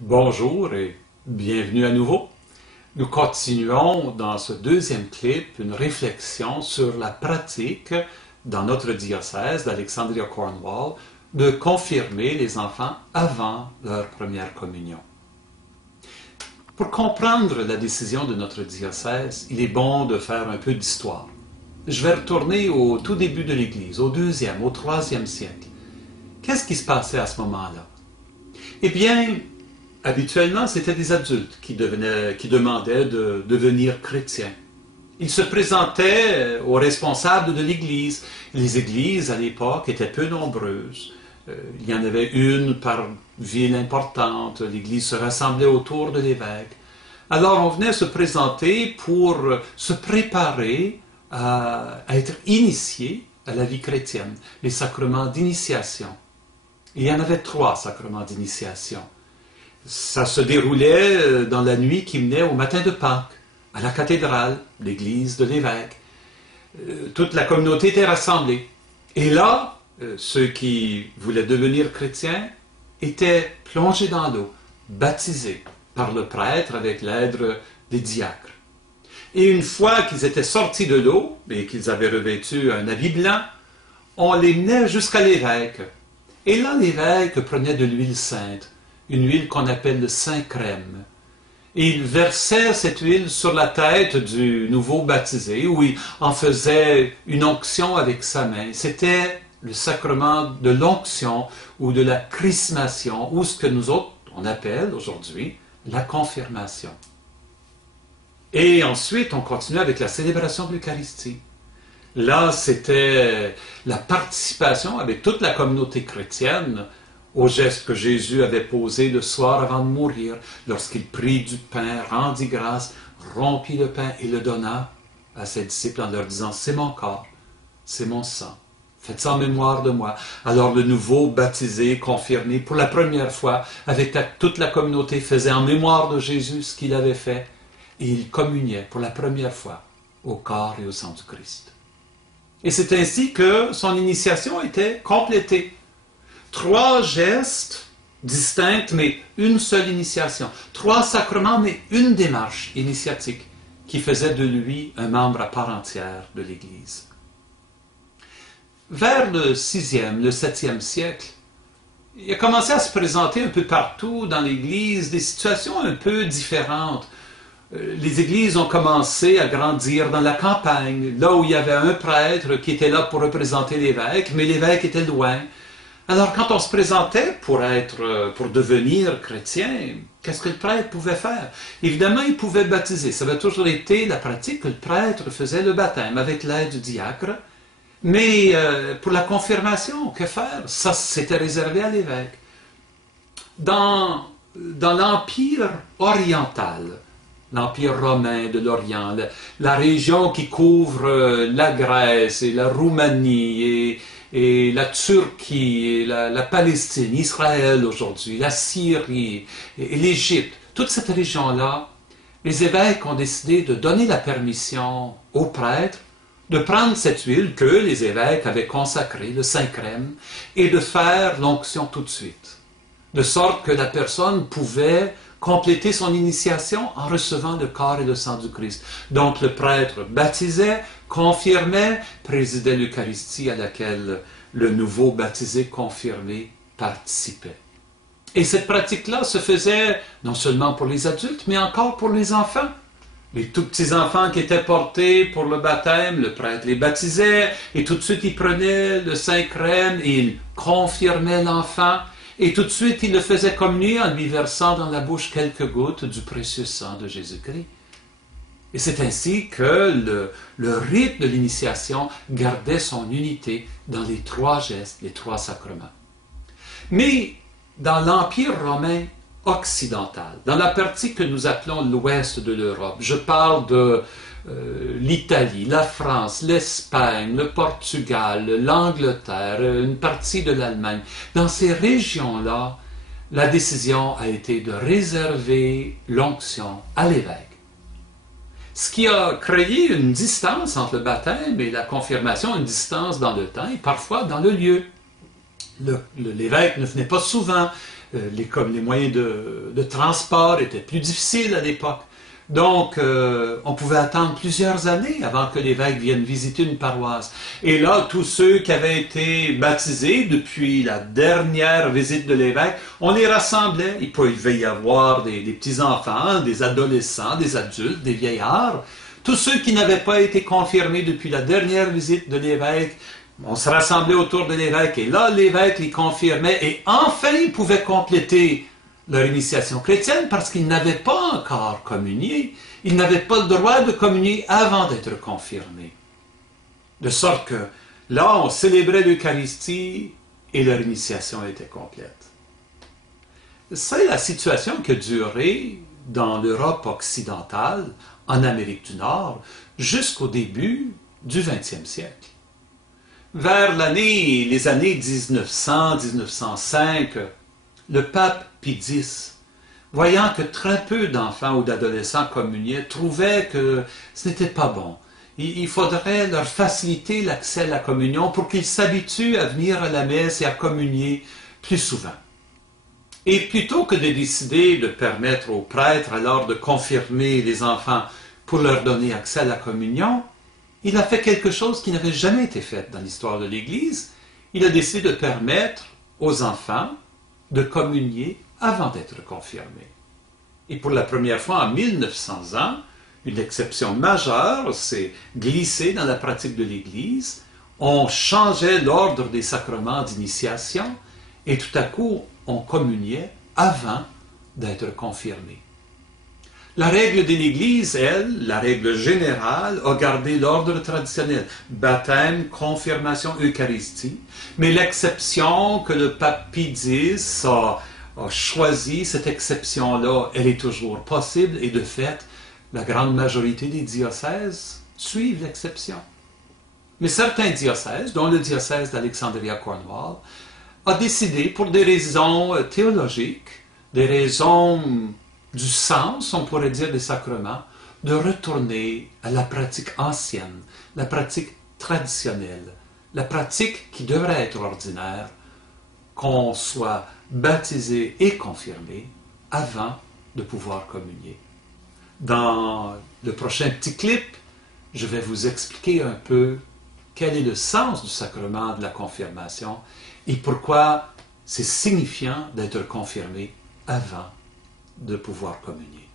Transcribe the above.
Bonjour et bienvenue à nouveau. Nous continuons dans ce deuxième clip une réflexion sur la pratique dans notre diocèse d'Alexandria-Cornwall de confirmer les enfants avant leur première communion. Pour comprendre la décision de notre diocèse, il est bon de faire un peu d'histoire. Je vais retourner au tout début de l'Église, au 2e, au 3e siècle. Qu'est-ce qui se passait à ce moment-là? Eh bien, habituellement, c'était des adultes qui demandaient de devenir chrétiens. Ils se présentaient aux responsables de l'Église. Les églises, à l'époque, étaient peu nombreuses. Il y en avait une par ville importante. L'Église se rassemblait autour de l'évêque. Alors, on venait se présenter pour se préparer à être initié à la vie chrétienne, les sacrements d'initiation. Il y en avait 3 sacrements d'initiation. Ça se déroulait dans la nuit qui menait au matin de Pâques, à la cathédrale, l'église de l'évêque. Toute la communauté était rassemblée. Et là, ceux qui voulaient devenir chrétiens étaient plongés dans l'eau, baptisés par le prêtre avec l'aide des diacres. Et une fois qu'ils étaient sortis de l'eau et qu'ils avaient revêtu un habit blanc, on les menait jusqu'à l'évêque. Et là, l'évêque prenait de l'huile sainte, une huile qu'on appelle le saint crème. Et il versait cette huile sur la tête du nouveau baptisé, où il en faisait une onction avec sa main. C'était le sacrement de l'onction ou de la chrismation, ou ce que nous autres, on appelle aujourd'hui la confirmation. Et ensuite, on continuait avec la célébration de l'Eucharistie. Là, c'était la participation avec toute la communauté chrétienne au geste que Jésus avait posé le soir avant de mourir, lorsqu'il prit du pain, rendit grâce, rompit le pain et le donna à ses disciples en leur disant « C'est mon corps, c'est mon sang, faites ça en mémoire de moi ». Alors le nouveau baptisé, confirmé pour la première fois, avec toute la communauté, faisait en mémoire de Jésus ce qu'il avait fait, et il communiait pour la première fois au corps et au sang du Christ. Et c'est ainsi que son initiation était complétée. 3 gestes distincts, mais une seule initiation. 3 sacrements, mais une démarche initiatique qui faisait de lui un membre à part entière de l'Église. Vers le 6e, le 7e siècle, il a commencé à se présenter un peu partout dans l'Église des situations un peu différentes. Les églises ont commencé à grandir dans la campagne, là où il y avait un prêtre qui était là pour représenter l'évêque, mais l'évêque était loin. Alors quand on se présentait pour devenir chrétien, qu'est-ce que le prêtre pouvait faire? Évidemment, il pouvait baptiser. Ça avait toujours été la pratique que le prêtre faisait le baptême avec l'aide du diacre. Mais pour la confirmation, que faire? Ça, c'était réservé à l'évêque. Dans l'Empire oriental, l'Empire romain de l'Orient, la région qui couvre la Grèce et la Roumanie et la Turquie, et la Palestine, Israël aujourd'hui, la Syrie et l'Égypte, toute cette région-là, les évêques ont décidé de donner la permission aux prêtres de prendre cette huile que les évêques avaient consacrée, le saint crème, et de faire l'onction tout de suite, de sorte que la personne pouvait compléter son initiation en recevant le corps et le sang du Christ. Donc le prêtre baptisait, confirmait, présidait l'Eucharistie à laquelle le nouveau baptisé confirmé participait. Et cette pratique-là se faisait non seulement pour les adultes, mais encore pour les enfants. Les tout petits enfants qui étaient portés pour le baptême, le prêtre les baptisait, et tout de suite il prenait le saint crème et il confirmait l'enfant. Et tout de suite, il le faisait communier en lui versant dans la bouche quelques gouttes du précieux sang de Jésus-Christ. Et c'est ainsi que le rite de l'initiation gardait son unité dans les 3 gestes, les 3 sacrements. Mais dans l'Empire romain occidental, dans la partie que nous appelons l'ouest de l'Europe, je parle de l'Italie, la France, l'Espagne, le Portugal, l'Angleterre, une partie de l'Allemagne. Dans ces régions-là, la décision a été de réserver l'onction à l'évêque. Ce qui a créé une distance entre le baptême et la confirmation, une distance dans le temps et parfois dans le lieu. L'évêque ne venait pas souvent, les moyens de transport étaient plus difficiles à l'époque. Donc, on pouvait attendre plusieurs années avant que l'évêque vienne visiter une paroisse. Et là, tous ceux qui avaient été baptisés depuis la dernière visite de l'évêque, on les rassemblait. Il pouvait y avoir des petits-enfants, des adolescents, des adultes, des vieillards. Tous ceux qui n'avaient pas été confirmés depuis la dernière visite de l'évêque, on se rassemblait autour de l'évêque et là, l'évêque les confirmait et enfin, ils pouvaient compléter leur initiation chrétienne parce qu'ils n'avaient pas encore communié. Ils n'avaient pas le droit de communier avant d'être confirmés. De sorte que là, on célébrait l'Eucharistie et leur initiation était complète. C'est la situation qui a duré dans l'Europe occidentale, en Amérique du Nord, jusqu'au début du XXe siècle. Vers les années 1900-1905, le pape Pie X, voyant que très peu d'enfants ou d'adolescents communiaient, trouvait que ce n'était pas bon. Il faudrait leur faciliter l'accès à la communion pour qu'ils s'habituent à venir à la messe et à communier plus souvent. Et plutôt que de décider de permettre aux prêtres alors de confirmer les enfants pour leur donner accès à la communion, il a fait quelque chose qui n'avait jamais été fait dans l'histoire de l'Église. Il a décidé de permettre aux enfants de communier avant d'être confirmés. Et pour la première fois en 1900 ans, une exception majeure s'est glissée dans la pratique de l'Église. On changeait l'ordre des sacrements d'initiation et tout à coup, on communiait avant d'être confirmé. La règle de l'Église, elle, la règle générale, a gardé l'ordre traditionnel. Baptême, confirmation, Eucharistie. Mais l'exception que le pape Pie X a choisi, cette exception-là, elle est toujours possible et de fait, la grande majorité des diocèses suivent l'exception. Mais certains diocèses, dont le diocèse d'Alexandria-Cornwall, a décidé, pour des raisons théologiques, des raisons du sens, on pourrait dire, des sacrements, de retourner à la pratique ancienne, la pratique traditionnelle, la pratique qui devrait être ordinaire, qu'on soit baptisé et confirmé avant de pouvoir communier. Dans le prochain petit clip, je vais vous expliquer un peu quel est le sens du sacrement de la confirmation et pourquoi c'est signifiant d'être confirmé avant de pouvoir communier.